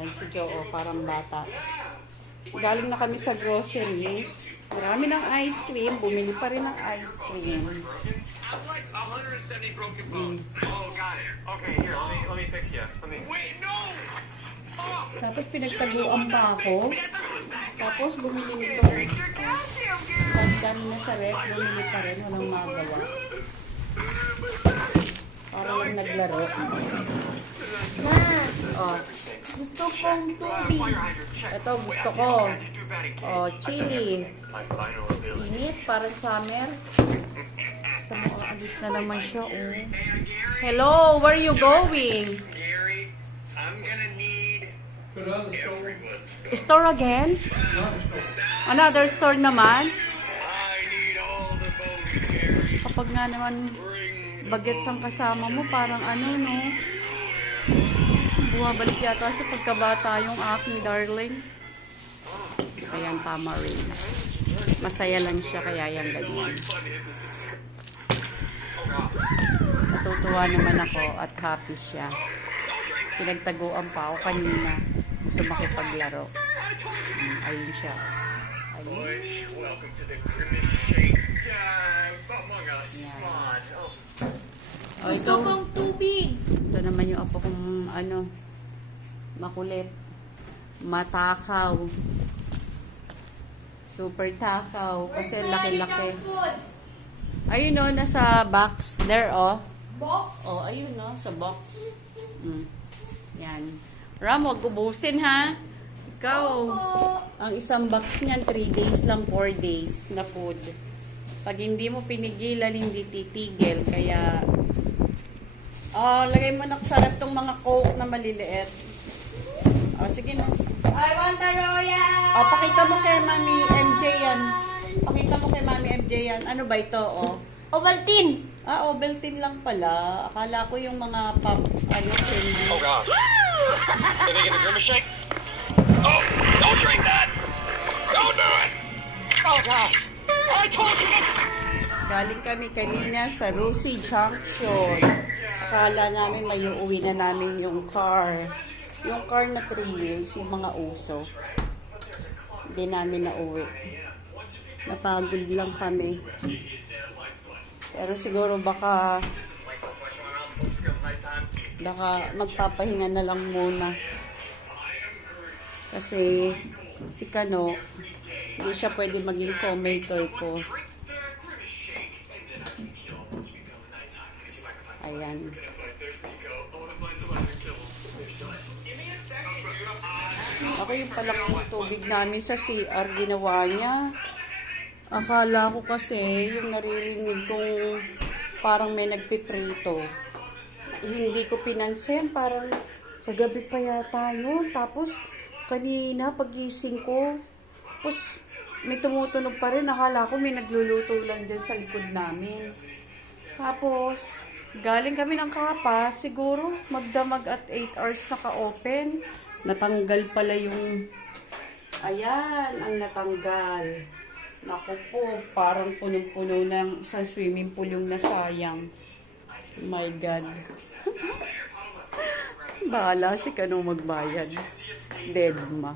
Ayan si Joe, oh, parang bata. Galing na kami sa grocery. Marami ng ice cream. Bumili pa rin ng ice cream. Tapos pinagtaguan pa ako. Tapos bumili nito. Dami na sa ref. Bumili pa rin. Walang magawa. Para lang naglaro. Oh. Gusto kong tubig. Ito, gusto ko. Oh, chili. Init, parang summer. Ito mo, alis na naman siya. Oh. Hello, where are you going? Store again? Another store naman? Kapag nga naman bagets ang kasama mo, parang ano, no? Bumabalik yata sa pagkabata yung aking darling. Ayan, tama rin. Masaya lang siya, kaya yan ganyan. Natutuwa naman ako at happy siya. Pinagtaguan pa ako kanina. Gusto makipaglaro. Ayun siya. Ayun. Oh, ito kong tubig. Ito naman yung apo kong ano, makulit. Matakaw. Super takaw. Kasi laki-laki. Ayun o, nasa box. There o. Box? Oh, ayun o, sa box. Yan. Ram, huwag ubusin ha. Ikaw. Ang isang box niyan, 3 days lang, 4 days na food. Pag hindi mo pinigilan, hindi titigil. Kaya, lagay mo na sarap tong mga Coke na maliliit. Sige na. I want a royal! Pakita mo kay Mami MJ yan. Pakita mo kay Mami MJ yan. Ano ba ito, Ovaltine! Ovaltine lang pala. Akala ko yung mga pop, candy. Oh gosh. Did they get the Grimace shake? Oh, don't drink that! Don't do it! Oh gosh. I told you to... Galing kami kanina sa Rusi Junction. Akala namin may uuwi na namin yung car. Yung car na 3 wheels, yung mga uso. Hindi namin nauwi. Napagod lang kami. Pero siguro baka magpapahinga na lang muna. Kasi si Kano, hindi siya pwede maging commentator ko. Ayan. Ako yung palakang tubig namin sa CR ginawa niya. Akala ko kasi yung naririnig kong parang may nagpiprito. Hindi ko pinansin, parang kagabi pa yata yun. Tapos kanina pagising ko, tapos may tumutunog pa rin. Akala ko may nagluluto lang dyan sa likod namin. Tapos galing kami ng Kapa, siguro magdamag at 8 hours naka-open. Natanggal pala yung, ayan, ang natanggal. Naku po, parang punong-puno ng sa swimming pool yung nasayang. My God. Bahala si Kano magbayad. Dead ma.